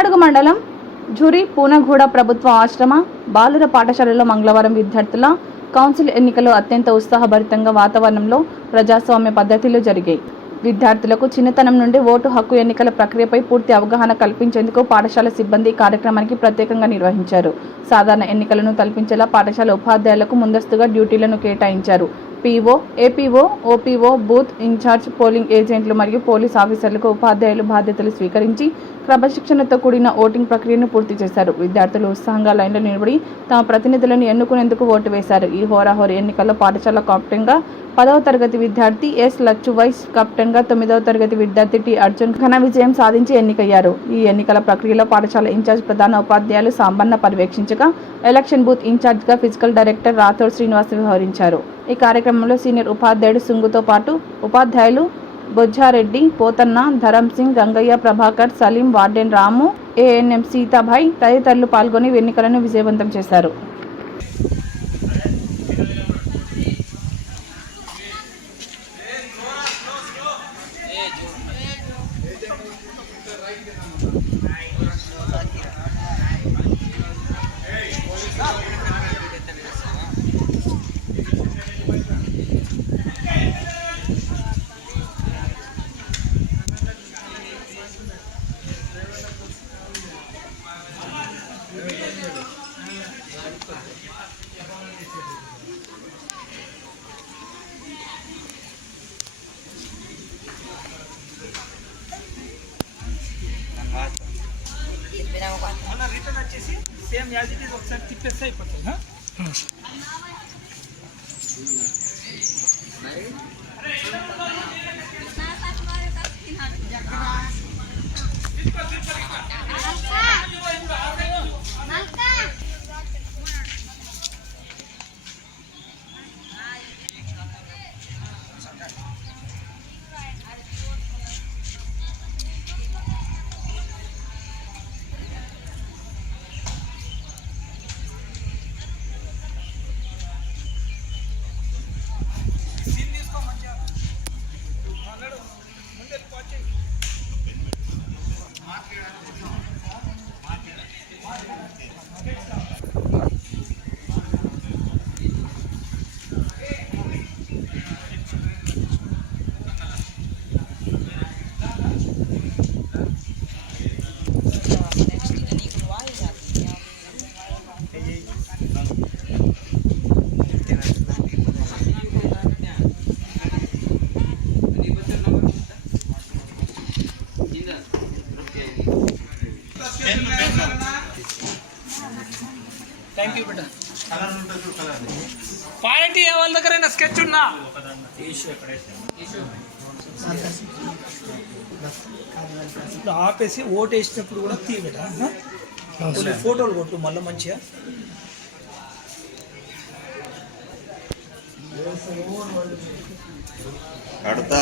ఇనమడుగు మండలం ఝురి పూనగూడ ప్రభుత్వ ఆశ్రమ బాలుర పాఠశాలలో మంగళవారం విద్యార్థుల కౌన్సిల్ ఎన్నికలు అత్యంత ఉత్సాహభరితంగా వాతావరణంలో ప్రజాస్వామ్య పద్ధతిలో జరిగాయి. విద్యార్థులకు చిన్నతనం నుండి ఓటు హక్కు ఎన్నికల ప్రక్రియపై పూర్తి అవగాహన కల్పించేందుకు పాఠశాల సిబ్బంది కార్యక్రమానికి ప్రత్యేకంగా నిర్వహించారు. సాధారణ ఎన్నికలను కల్పించేలా పాఠశాల ఉపాధ్యాయులకు ముందస్తుగా డ్యూటీలను కేటాయించారు. PO, APO, OPO, booth incharge, polling ఏజెంట్లు మరియు పోలీస్ ఆఫీసర్లకు ఉపాధ్యాయులు బాధ్యతలు స్వీకరించి క్రమశిక్షణతో కూడిన ఓటింగ్ ప్రక్రియను పూర్తి చేశారు. విద్యార్థులు ఉత్సాహంగా లైన్లో నిలబడి తమ ప్రతినిధులను ఎన్నుకునేందుకు ఓటు వేశారు. ఈ హోరాహోరీ ఎన్నికల్లో పాఠశాల కెప్టెన్గా 10వ తరగతి విద్యార్థి ఎస్ లచ్చు, వైస్ కెప్టెన్గా 9వ తరగతి విద్యార్థి టి అర్జున్ ఘన విజయం సాధించి ఎన్నికయ్యారు. ఈ ఎన్నికల ప్రక్రియలో పాఠశాల ఇన్ఛార్జ్ ప్రధాన ఉపాధ్యాయులు సాంబన్న పర్యవేక్షించగా ఎలక్షన్ బూత్ ఇన్ఛార్జ్గా ఫిజికల్ డైరెక్టర్ రాథోడ్ శ్రీనివాస్ వ్యవహరించారు. ఈ కార్యక్రమంలో సీనియర్ ఉపాధ్యాయుడు సుంగుతో పాటు ఉపాధ్యాయులు బొజ్జారెడ్డి, పోతన్న, ధరం సింగ్, గంగయ్య, ప్రభాకర్, సలీం, వార్డెన్ రాము, ఏఎన్ఎం సీతాభాయ్ తదితరులు పాల్గొని ఎన్నికలను విజయవంతం చేశారు. రిటర్న్ వచ్చేసి సేమ్ యాజ్ ఇట్ ఈస్ ఒకసారి తిప్పేస్తే అయిపోతుంది. థ్యాంక్ యూ బిడ్డ. క్వాలిటీ ఏ వాళ్ళ దగ్గర స్కెచ్ ఉన్నా ఇప్పుడు ఆపేసి ఓటు వేసినప్పుడు కూడా తీయబెట్ట ఫోటోలు కొట్టు మళ్ళీ మంచిగా. కడతా